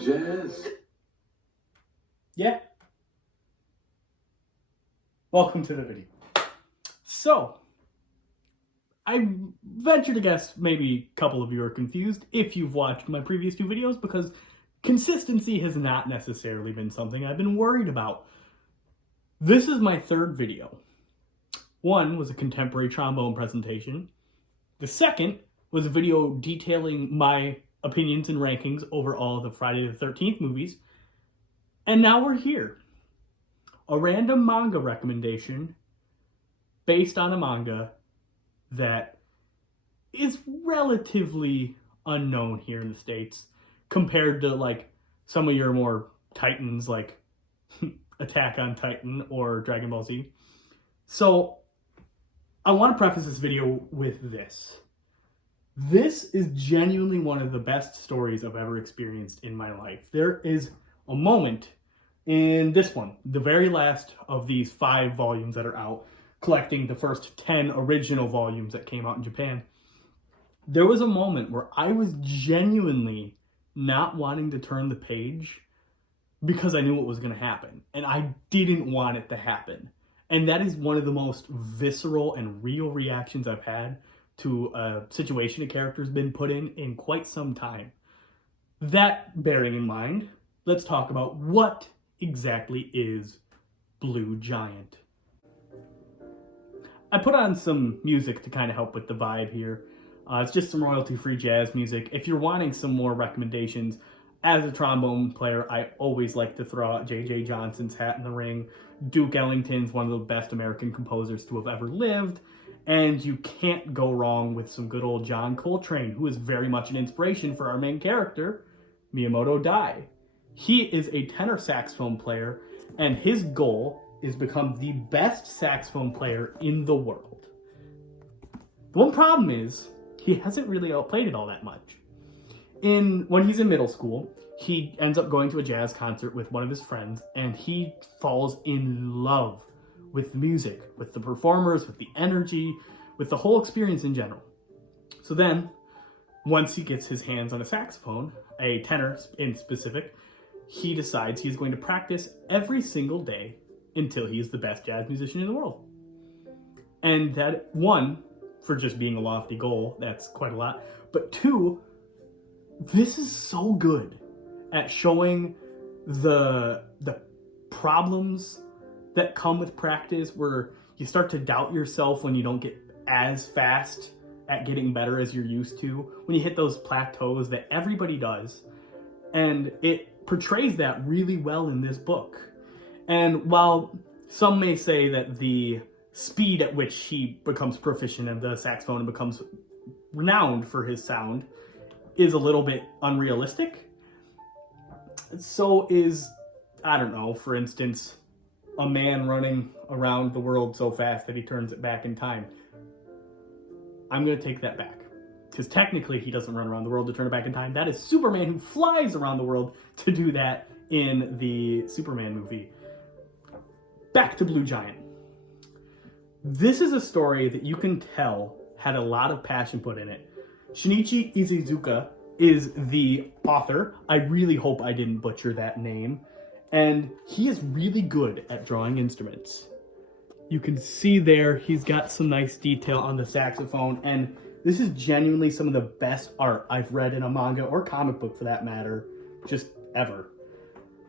jazz? Yeah. Welcome to the video. So, I venture to guess maybe a couple of you are confused if you've watched my previous two videos, because consistency has not necessarily been something I've been worried about. This is my third video. One was a contemporary trombone presentation. The second was a video detailing my opinions and rankings over all the Friday the 13th movies. And now we're here. A random manga recommendation based on a manga that is relatively unknown here in the States compared to like some of your more titans like Attack on Titan or Dragon Ball Z. So I want to preface this video with this. This is genuinely one of the best stories I've ever experienced in my life. There is a moment in this one, the very last of these 5 volumes that are out, collecting the first 10 original volumes that came out in Japan. There was a moment where I was genuinely not wanting to turn the page because I knew what was going to happen. And I didn't want it to happen. And that is one of the most visceral and real reactions I've had to a situation a character's been put in quite some time. That bearing in mind, let's talk about what exactly is Blue Giant. I put on some music to kind of help with the vibe here. It's just some royalty-free jazz music. If you're wanting some more recommendations, as a trombone player, I always like to throw out J.J. Johnson's hat in the ring. Duke Ellington's one of the best American composers to have ever lived. And you can't go wrong with some good old John Coltrane, who is very much an inspiration for our main character, Miyamoto Dai. He is a tenor saxophone player, and his goal is become the best saxophone player in the world. The one problem is, he hasn't really outplayed it all that much. When he's in middle school, he ends up going to a jazz concert with one of his friends, and he falls in love with the music, with the performers, with the energy, with the whole experience in general. So then, once he gets his hands on a saxophone, a tenor in specific, he decides he's going to practice every single day until he is the best jazz musician in the world. And that, one, for just being a lofty goal, that's quite a lot. But two, this is so good at showing the problems that come with practice, where you start to doubt yourself when you don't get as fast at getting better as you're used to, when you hit those plateaus that everybody does. And it portrays that really well in this book. And while some may say that the speed at which he becomes proficient in the saxophone and becomes renowned for his sound is a little bit unrealistic, so is, I don't know, for instance, a man running around the world so fast that he turns it back in time. I'm going to take that back, because technically he doesn't run around the world to turn it back in time. That is Superman, who flies around the world to do that in the Superman movie. Back to Blue Giant. This is a story that you can tell had a lot of passion put in it. Shinichi Izuzuka is the author. I really hope I didn't butcher that name. And he is really good at drawing instruments. You can see there, he's got some nice detail on the saxophone, and this is genuinely some of the best art I've read in a manga or comic book, for that matter, just ever.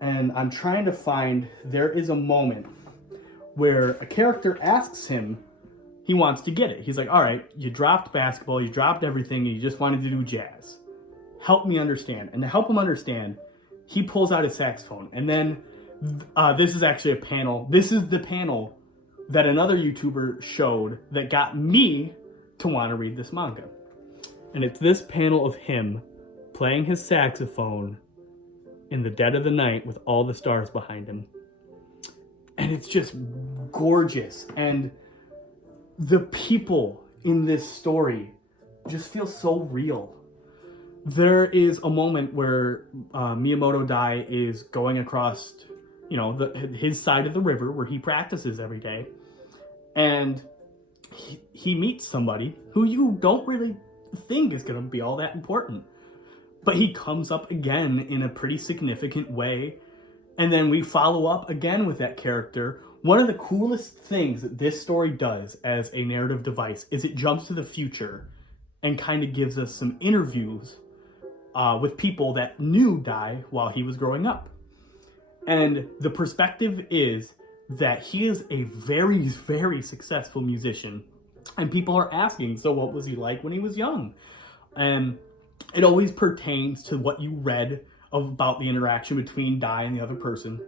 And I'm trying to find, there is a moment where a character asks him, he wants to get it. He's like, all right, you dropped basketball, you dropped everything, and you just wanted to do jazz. Help me understand. And to help him understand, he pulls out his saxophone. And then, this is actually a panel. This is the panel that another YouTuber showed that got me to want to read this manga. And it's this panel of him playing his saxophone in the dead of the night with all the stars behind him. And it's just gorgeous. And the people in this story just feel so real. There is a moment where Miyamoto Dai is going across, his side of the river where he practices every day. And he meets somebody who you don't really think is going to be all that important. but he comes up again in a pretty significant way. And then we follow up again with that character. One of the coolest things that this story does as a narrative device is it jumps to the future and kind of gives us some interviews with people that knew Dai while he was growing up. And the perspective is that he is a very, very successful musician. And people are asking, so what was he like when he was young? And it always pertains to what you read about the interaction between Dai and the other person.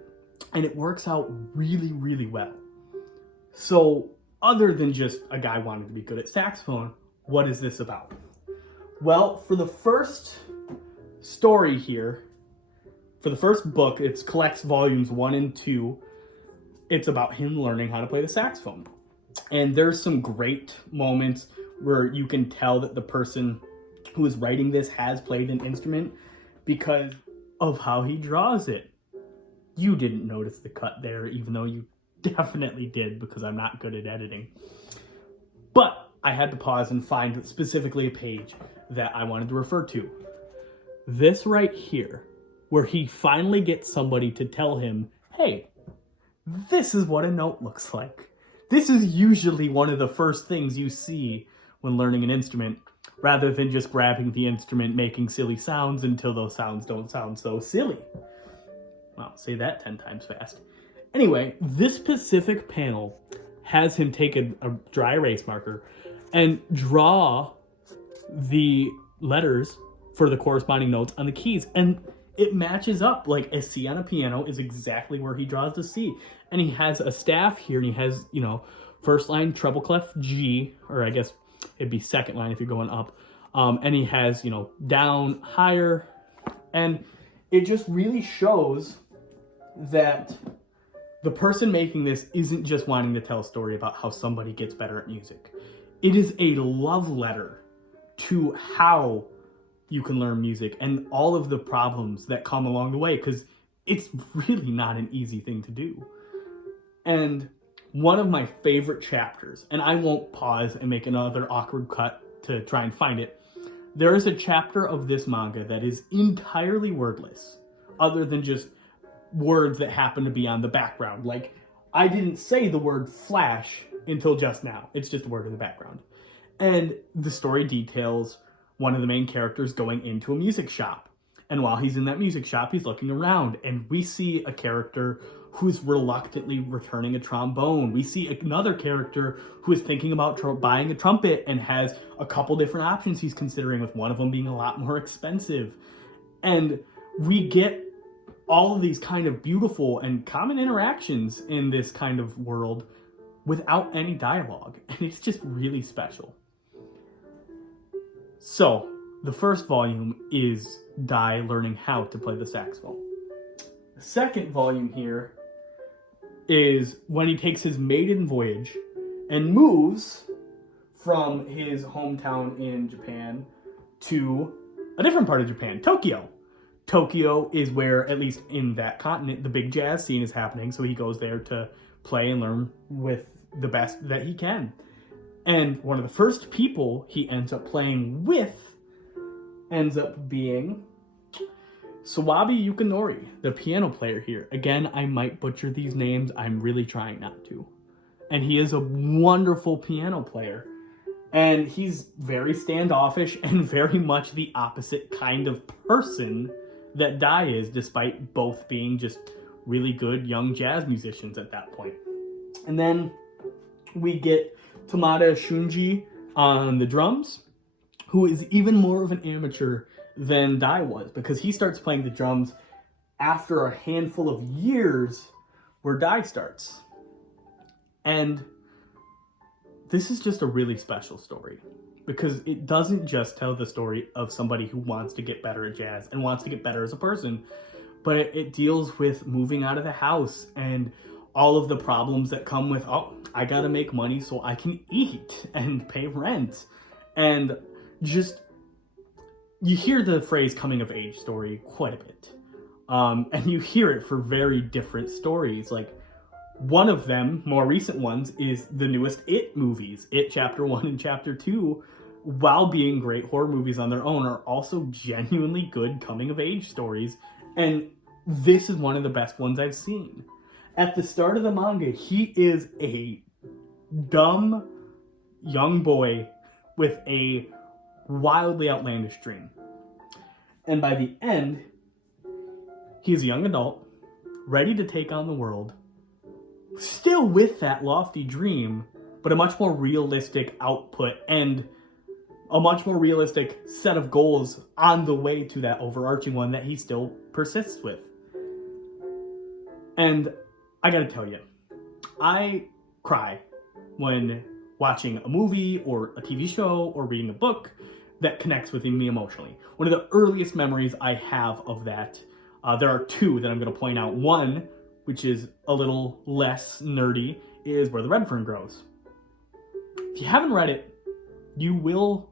And it works out really, really well. So other than just a guy wanting to be good at saxophone, what is this about? Well, for the first story here, for the first book, it collects volumes 1 and 2. It's about him learning how to play the saxophone. And there's some great moments where you can tell that the person who is writing this has played an instrument because of how he draws it. You didn't notice the cut there, even though you definitely did, because I'm not good at editing. But I had to pause and find specifically a page that I wanted to refer to. This right here, where he finally gets somebody to tell him, hey, this is what a note looks like. This is usually one of the first things you see when learning an instrument, rather than just grabbing the instrument, making silly sounds until those sounds don't sound so silly. Well, say that 10 times fast. Anyway, this specific panel has him take a dry erase marker and draw the letters for the corresponding notes on the keys. And it matches up. Like a C on a piano is exactly where he draws the C. And he has a staff here, and he has, first line treble clef G, or I guess it'd be second line if you're going up. And he has, down, higher. And it just really shows that the person making this isn't just wanting to tell a story about how somebody gets better at music. It is a love letter to how you can learn music and all of the problems that come along the way, because it's really not an easy thing to do. And one of my favorite chapters, and I won't pause and make another awkward cut to try and find it, there is a chapter of this manga that is entirely wordless, other than just words that happen to be on the background. Like, I didn't say the word flash until just now. It's just a word in the background. And the story details one of the main characters going into a music shop. And while he's in that music shop, he's looking around, and we see a character who's reluctantly returning a trombone. We see another character who is thinking about buying a trumpet and has a couple different options he's considering, with one of them being a lot more expensive. And we get all of these kind of beautiful and common interactions in this kind of world without any dialogue. And it's just really special. So, the first volume is Dai learning how to play the saxophone. The second volume here is when he takes his maiden voyage and moves from his hometown in Japan to a different part of Japan, Tokyo. Tokyo is where, at least in that continent, the big jazz scene is happening, so he goes there to play and learn with the best that he can. And one of the first people he ends up playing with ends up being Sawabi Yukinori, the piano player here. Again, I might butcher these names. I'm really trying not to. And he is a wonderful piano player. And he's very standoffish and very much the opposite kind of person that Dai is, despite both being just really good young jazz musicians at that point. And then we get Tamada Shunji on the drums, who is even more of an amateur than Dai was, because he starts playing the drums after a handful of years where Dai starts. And this is just a really special story, because it doesn't just tell the story of somebody who wants to get better at jazz and wants to get better as a person, but it deals with moving out of the house and all of the problems that come with, I gotta make money so I can eat and pay rent. And just, you hear the phrase coming of age story quite a bit. And you hear it for very different stories. Like, one of them, more recent ones, is the newest It movies. It Chapter 1 and Chapter 2 while being great horror movies on their own, are also genuinely good coming-of-age stories, and this is one of the best ones I've seen. At the start of the manga, he is a dumb young boy with a wildly outlandish dream. And by the end, he's a young adult, ready to take on the world, still with that lofty dream, but a much more realistic output and a much more realistic set of goals on the way to that overarching one that he still persists with. And I gotta tell you, I cry when watching a movie or a TV show or reading a book that connects with me emotionally. One of the earliest memories I have of that, there are two that I'm going to point out. One, which is a little less nerdy, is Where the Red Fern Grows. If you haven't read it, you will,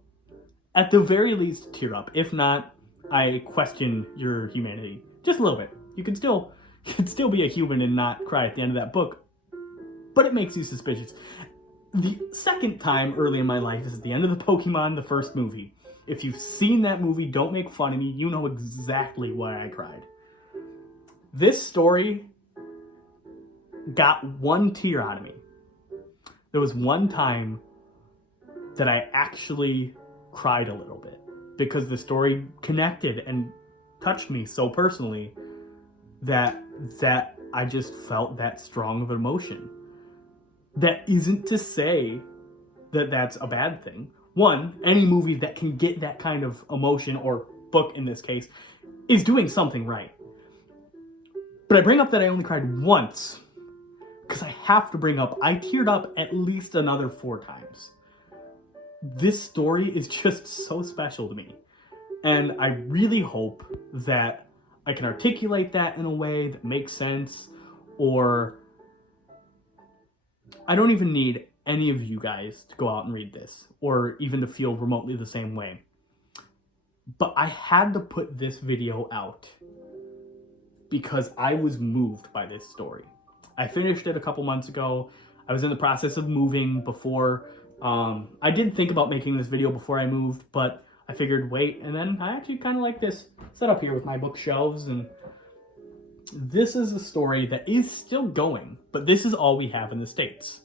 at the very least, tear up. If not, I question your humanity just a little bit. You can still be a human and not cry at the end of that book, but it makes you suspicious. The second time early in my life is at the end of the Pokemon, the first movie. If you've seen that movie, don't make fun of me. You know exactly why I cried. This story got one tear out of me. There was one time that I actually cried a little bit because the story connected and touched me so personally that I just felt that strong of an emotion. That isn't to say that that's a bad thing. One, any movie that can get that kind of emotion, or book in this case, is doing something right. But I bring up that I only cried once because I have to bring up, I teared up at least another 4 times. This story is just so special to me. And I really hope that I can articulate that in a way that makes sense, or I don't even need any of you guys to go out and read this, or even to feel remotely the same way. But I had to put this video out because I was moved by this story. I finished it a couple months ago. I was in the process of moving before. I did think about making this video before I moved, but I figured wait, and then I actually kind of like this setup here with my bookshelves, and this is a story that is still going, but this is all we have in the States.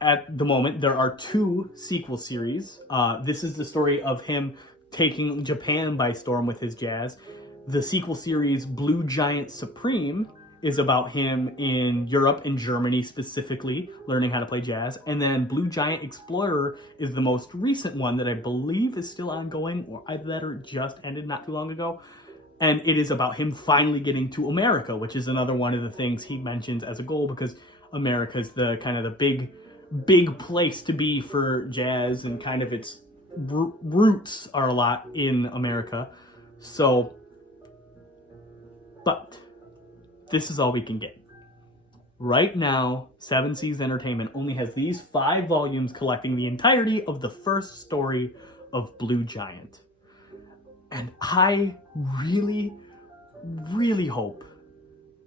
At the moment, there are 2 sequel series. This is the story of him taking Japan by storm with his jazz. The sequel series, Blue Giant Supreme, is about him in Europe and Germany specifically, learning how to play jazz. And then Blue Giant Explorer is the most recent one that I believe is still ongoing, or either that or just ended not too long ago. And it is about him finally getting to America, which is another one of the things he mentions as a goal, because America is the kind of the big place to be for jazz, and kind of its roots are a lot in America. So, but this is all we can get. Right now, Seven Seas Entertainment only has these 5 volumes collecting the entirety of the first story of Blue Giant. And I really, really hope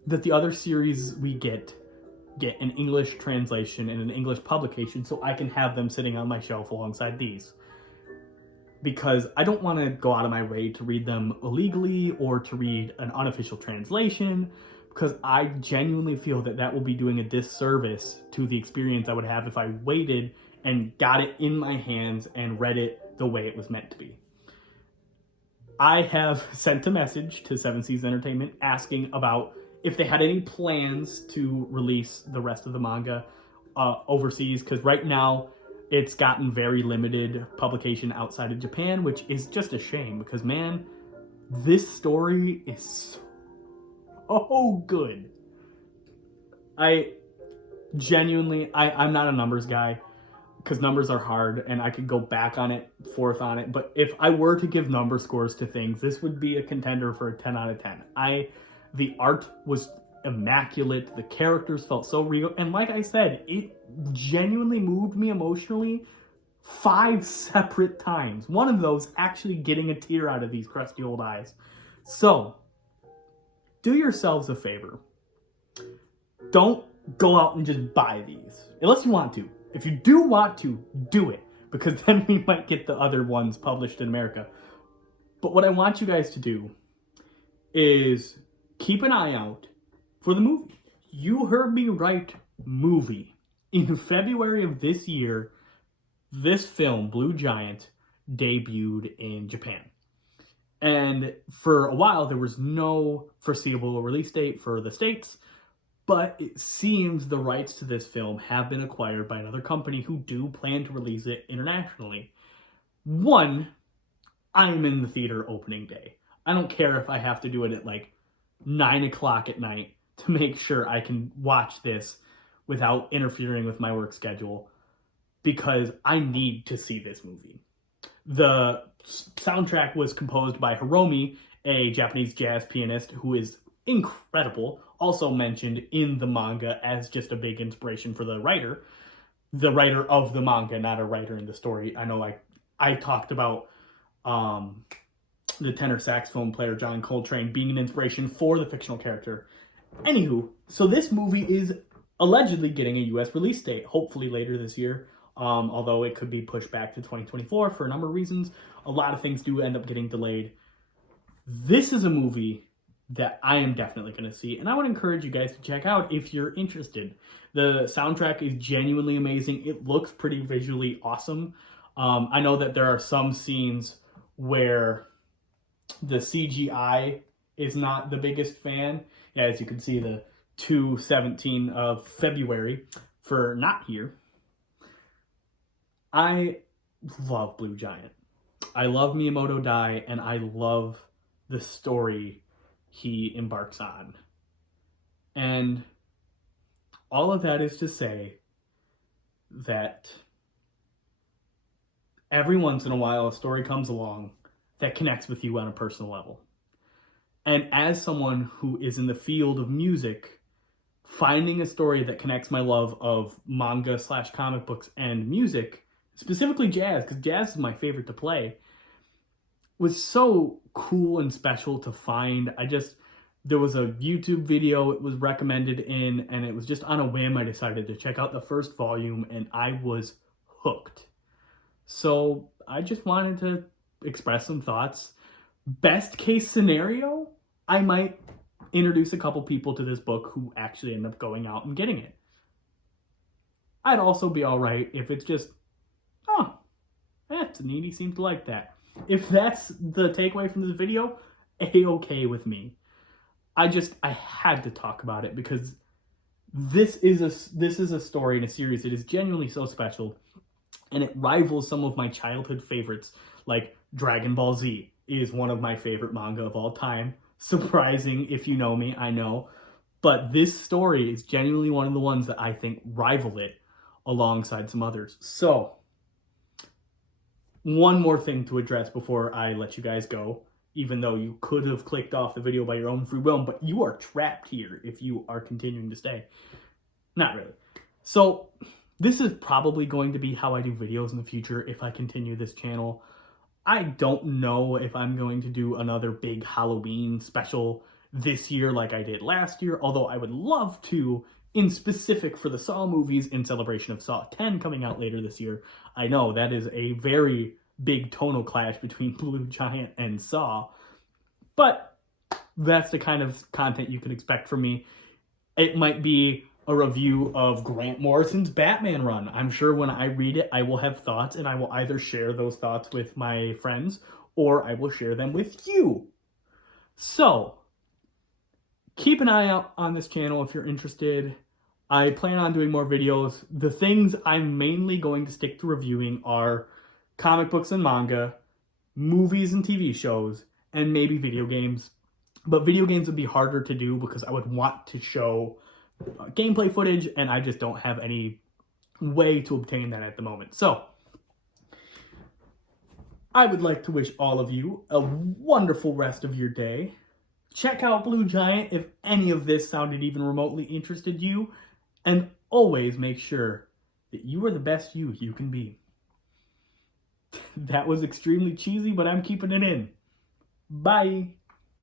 that the other series we get an English translation and an English publication so I can have them sitting on my shelf alongside these. Because I don't want to go out of my way to read them illegally or to read an unofficial translation, because I genuinely feel that that will be doing a disservice to the experience I would have if I waited and got it in my hands and read it the way it was meant to be. I have sent a message to Seven Seas Entertainment asking about if they had any plans to release the rest of the manga overseas, because right now it's gotten very limited publication outside of Japan, which is just a shame, because man, this story is so good. I genuinely, I'm not a numbers guy, because numbers are hard and I could go back on it, forth on it, but if I were to give number scores to things, this would be a contender for a 10 out of 10. The art was immaculate, the characters felt so real, and like I said, it genuinely moved me emotionally 5 separate times. One of those actually getting a tear out of these crusty old eyes. So, do yourselves a favor. Don't go out and just buy these, unless you want to. If you do want to, do it. because then we might get the other ones published in America. But what I want you guys to do is keep an eye out for the movie. You heard me right, movie. In February of this year, this film, Blue Giant, debuted in Japan. And for a while, there was no foreseeable release date for the States, but it seems the rights to this film have been acquired by another company who do plan to release it internationally. One, I'm in the theater opening day. I don't care if I have to do it at like 9 o'clock at night to make sure I can watch this without interfering with my work schedule, because I need to see this movie. The soundtrack was composed by Hiromi, a Japanese jazz pianist who is incredible, also mentioned in the manga as just a big inspiration for the writer of the manga, not a writer in the story. I know I talked about the tenor saxophone player John Coltrane being an inspiration for the fictional character. Anywho, so this movie is allegedly getting a US release date, hopefully later this year, although it could be pushed back to 2024 for a number of reasons. A lot of things do end up getting delayed. This is a movie that I am definitely going to see, and I would encourage you guys to check out if you're interested. The soundtrack is genuinely amazing. It looks pretty visually awesome. I know that there are some scenes where the CGI is not the biggest fan. Yeah, as you can see, the 2/17 of February for not here. I love Blue Giant. I love Miyamoto Dai, and I love the story he embarks on. And all of that is to say that every once in a while a story comes along that connects with you on a personal level. And as someone who is in the field of music, finding a story that connects my love of manga / comic books and music, specifically jazz, because jazz is my favorite to play, was so cool and special to find. There was a YouTube video it was recommended in, and it was just on a whim. I decided to check out the first volume, and I was hooked. So I just wanted to express some thoughts. Best case scenario, I might introduce a couple people to this book who actually end up going out and getting it. I'd also be all right if it's just, that's neat, he seems to like that. If that's the takeaway from this video, A-okay with me. I had to talk about it because this is a story in a series that is genuinely so special, and it rivals some of my childhood favorites. Like Dragon Ball Z is one of my favorite manga of all time. Surprising if you know me, I know. But this story is genuinely one of the ones that I think rival it alongside some others. So, one more thing to address before I let you guys go, even though you could have clicked off the video by your own free will, but you are trapped here if you are continuing to stay. Not really. So, this is probably going to be how I do videos in the future if I continue this channel. I don't know if I'm going to do another big Halloween special this year like I did last year, although I would love to, in specific for the Saw movies in celebration of Saw 10 coming out later this year. I know that is a very big tonal clash between Blue Giant and Saw, but that's the kind of content you can expect from me. It might be a review of Grant Morrison's Batman run. I'm sure when I read it, I will have thoughts, and I will either share those thoughts with my friends or I will share them with you. So, keep an eye out on this channel if you're interested. I plan on doing more videos. The things I'm mainly going to stick to reviewing are comic books and manga, movies and TV shows, and maybe video games. But video games would be harder to do because I would want to show gameplay footage, and I just don't have any way to obtain that at the moment. So, I would like to wish all of you a wonderful rest of your day. Check out Blue Giant if any of this sounded even remotely interested you, and always make sure that you are the best you can be. That was extremely cheesy, but I'm keeping it in. Bye.